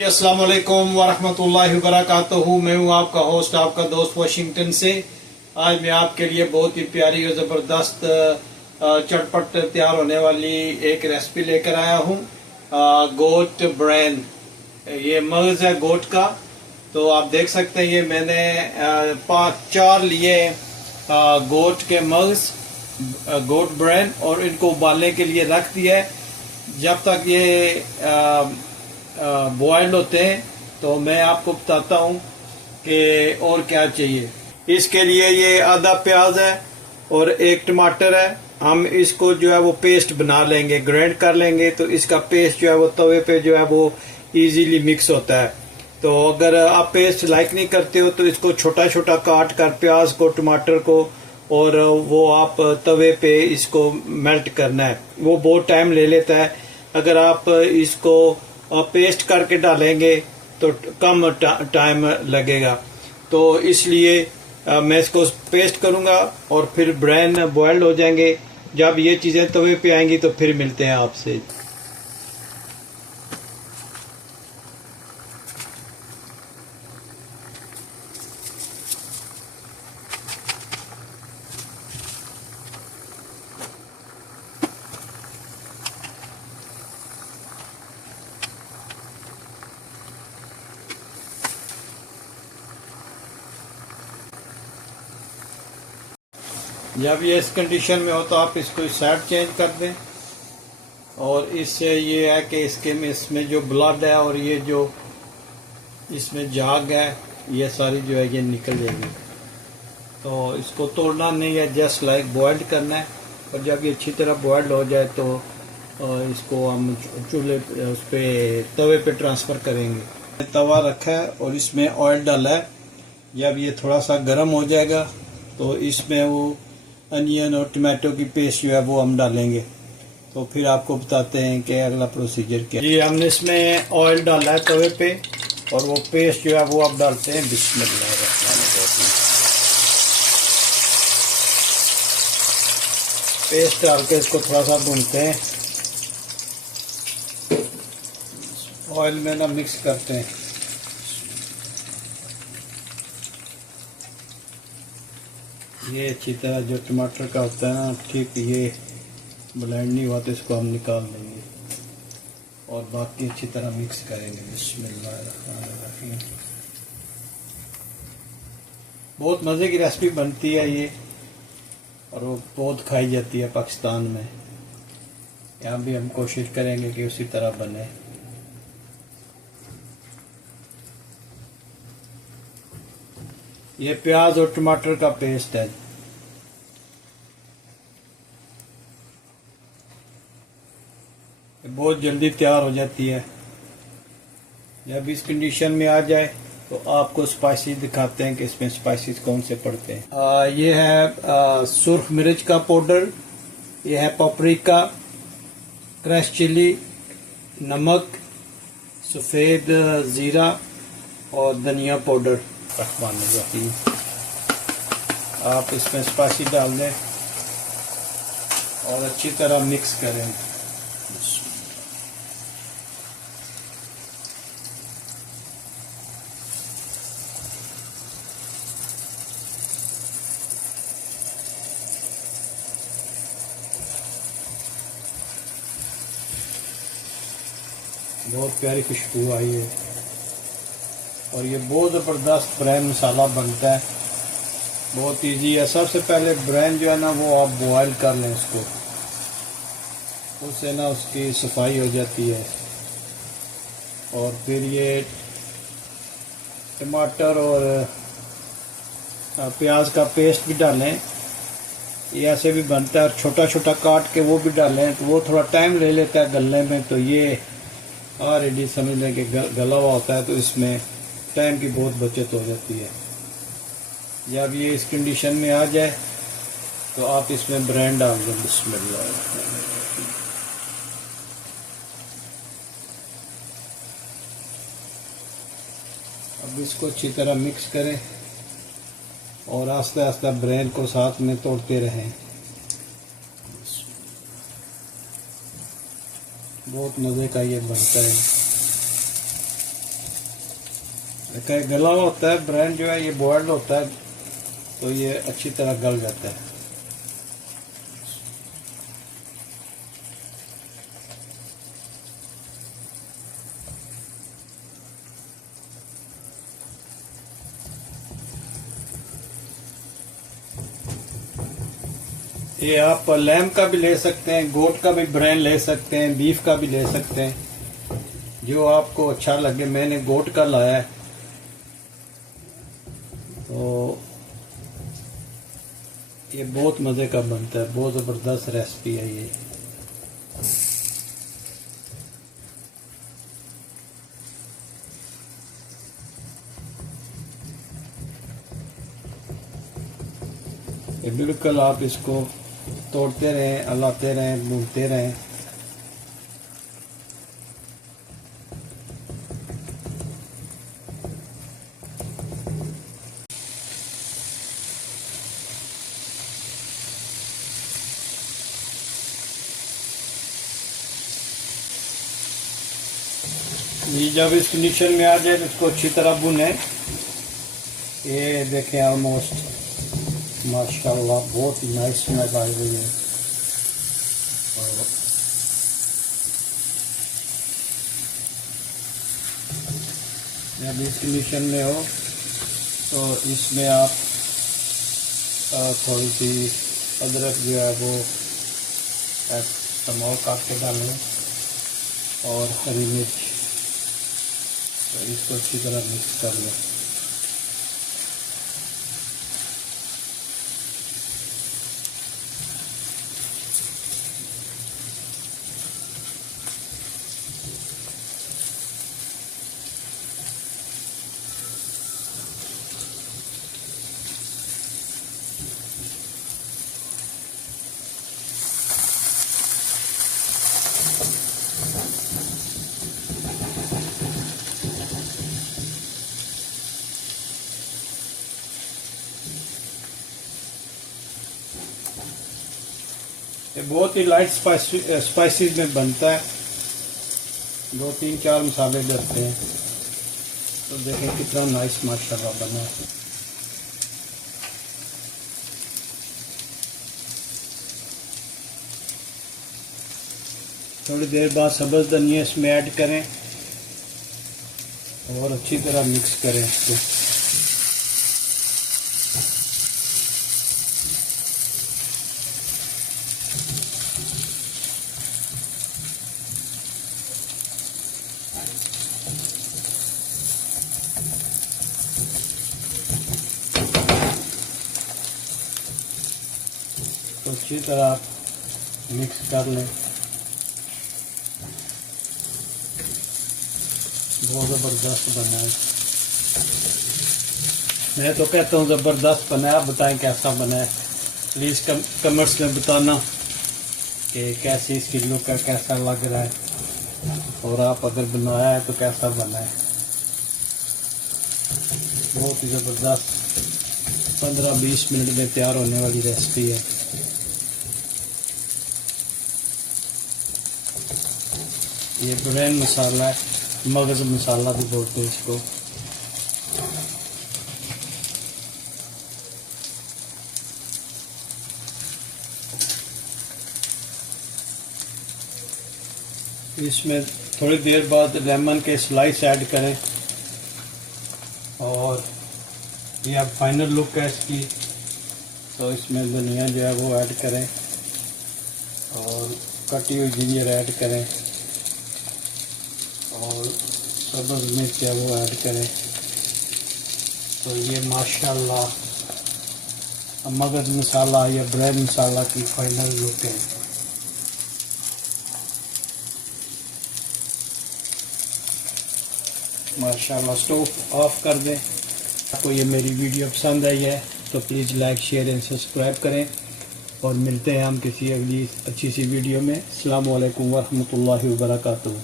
अस्सलाम वालेकुम वरहमतुल्लाहि वबरकातुहू। मैं हूँ आपका होस्ट, आपका दोस्त वाशिंगटन से। आज मैं आपके लिए बहुत ही प्यारी और ज़बरदस्त चटपट तैयार होने वाली एक रेसिपी लेकर आया हूँ। गोट ब्रेन, ये मगज़ है गोट का। तो आप देख सकते हैं ये मैंने 5-4 लिए गोट के मगज़, गोट ब्रेन, और इनको उबालने के लिए रख दिया है। जब तक ये बॉयल्ड होते हैं तो मैं आपको बताता हूँ कि और क्या चाहिए। इसके लिए ये आधा प्याज है और एक टमाटर है। हम इसको जो है वो पेस्ट बना लेंगे, ग्राइंड कर लेंगे, तो इसका पेस्ट जो है वो तवे पे जो है वो इजीली मिक्स होता है। तो अगर आप पेस्ट लाइक नहीं करते हो तो इसको छोटा छोटा काट कर प्याज को, टमाटर को, और वो आप तवे पे इसको मेल्ट करना है। वो बहुत टाइम ले लेता है। अगर आप इसको पेस्ट करके डालेंगे तो कम टाइम लगेगा। तो इसलिए मैं इसको पेस्ट करूंगा और फिर ब्रेन बॉयल्ड हो जाएंगे। जब ये चीज़ें तवे पे आएंगी तो फिर मिलते हैं आपसे। जब ये इस कंडीशन में हो तो आप इसको साइड चेंज कर दें। और इससे ये है कि इसमें जो ब्लड है और ये जो इसमें जाग है, ये सारी जो है ये निकल जाएगी। तो इसको तोड़ना नहीं है, जस्ट लाइक बॉयल्ड करना है। और जब ये अच्छी तरह बॉयल्ड हो जाए तो इसको हम चूल्हे उस पर तवे पे ट्रांसफ़र करेंगे। तवा रखा है और इसमें ऑयल डाला है। जब ये थोड़ा सा गर्म हो जाएगा तो इसमें वो अनियन और टमाटो की पेस्ट जो है वो हम डालेंगे। तो फिर आपको बताते हैं कि अगला प्रोसीजर क्या है। जी, हमने इसमें ऑयल डाला है तवे पे और वो पेस्ट जो है वो आप डालते हैं। बिस्मिल्लाहिर्रहमानिर्रहीम। पेस्ट डाल के इसको थोड़ा सा भूनते हैं, ऑयल में ना मिक्स करते हैं। ये अच्छी तरह जो टमाटर का होता है ना, ठीक ये ब्लेंड नहीं हुआ तो इसको हम निकाल देंगे और बाकी अच्छी तरह मिक्स करेंगे। बिस्मिल्लाहिर्रहमानिर्रहीम। बहुत मज़े की रेसिपी बनती है ये, और वो बहुत खाई जाती है पाकिस्तान में। यहाँ भी हम कोशिश करेंगे कि उसी तरह बने। ये प्याज और टमाटर का पेस्ट है। बहुत जल्दी तैयार हो जाती है। जब इस कंडीशन में आ जाए तो आपको स्पाइसेस दिखाते हैं कि इसमें स्पाइसेस कौन से पड़ते हैं। ये है सुर्ख मिर्च का पाउडर, ये है पापरिका, क्रश चिली, नमक, सफ़ेद ज़ीरा और धनिया पाउडर। आप इसमें स्पाइसी डाल दें और अच्छी तरह मिक्स करें। बहुत प्यारी खुशबू आई है और ये बहुत ज़बरदस्त ब्रेन मसाला बनता है। बहुत इजी है। सबसे पहले ब्रेन जो है ना वो आप बॉयल कर लें इसको, उससे ना उसकी सफाई हो जाती है। और फिर ये टमाटर और प्याज का पेस्ट भी डालें। ये ऐसे भी बनता है, छोटा छोटा काट के वो भी डालें तो वो थोड़ा टाइम ले लेता है गलने में। तो ये ऑलरेडी समझ लें कि गला हुआ होता है, तो इसमें टाइम की बहुत बचत हो जाती है। जब ये इस कंडीशन में आ जाए तो आप इसमें ब्रेन डाल दें। बिस्मिल्लाह। अब इसको अच्छी तरह मिक्स करें और आस्ते आस्ते ब्रेन को साथ में तोड़ते रहें। बहुत मज़े का ये बनता है। गला होता है ब्रेन जो है ये बॉइल्ड होता है तो ये अच्छी तरह गल जाता है। ये आप लैम्प का भी ले सकते हैं, गोट का भी ब्रेन ले सकते हैं, बीफ का भी ले सकते हैं, जो आपको अच्छा लगे। मैंने गोट का लाया है तो ये बहुत मज़े का बनता है, बहुत ज़बरदस्त रेसिपी है ये। बिल्कुल आप इसको तोड़ते रहें, हलाते रहें, भूनते रहें। ये जब इस कंडीशन में आ जाए तो इसको अच्छी तरह भुने। ये देखें ऑलमोस्ट माशाल्लाह बहुत नाइस स्मेल आई हुई है। जब इस कंडीशन में हो तो इसमें आप थोड़ी सी अदरक जो है वो स्मॉल काट के डालें और हरी मिर्च, तो इसको अच्छी तरह मिक्स कर लें। ये बहुत ही लाइट स्पाइसेस में बनता है, 2-3-4 मसाले डलते हैं। तो देखें कितना नाइस माशाल्लाह बना है। थोड़ी देर बाद सब्ज़ धनिया इसमें ऐड करें और अच्छी तरह मिक्स करें इसको। तो अच्छी तरह मिक्स कर लें। बहुत ज़बरदस्त बना है, मैं तो कहता हूँ ज़बरदस्त बना है। आप बताएं कैसा बना है, प्लीज़ कमेंट्स में बताना कि कैसी इसकी लुक है, कैसा लग रहा है, और आप अगर बनाया है तो कैसा बना है। बहुत ही ज़बरदस्त 15-20 मिनट में तैयार होने वाली रेसिपी है। ये ब्रेन मसाला है, मगज़ मसाला भी बोलते हैं इसको। इसमें थोड़ी देर बाद लेमन के स्लाइस ऐड करें और ये अब फाइनल लुक है इसकी। तो इसमें धनिया जो है वो ऐड करें और कटी हुई जिंजर ऐड करें और सब्ज़ मिर्च है वो ऐड करें। तो ये माशाल्लाह मगज़ मसाला या ब्रेड मसाला की फाइनल लुक है। माशाल्लाह स्टोव ऑफ कर दें। आपको ये मेरी वीडियो पसंद आई है तो please like share and subscribe करें और मिलते हैं हम किसी अगली अच्छी सी वीडियो में। अस्सलामु अलैकुम वरहमतुल्लाहि वबरकातुहू।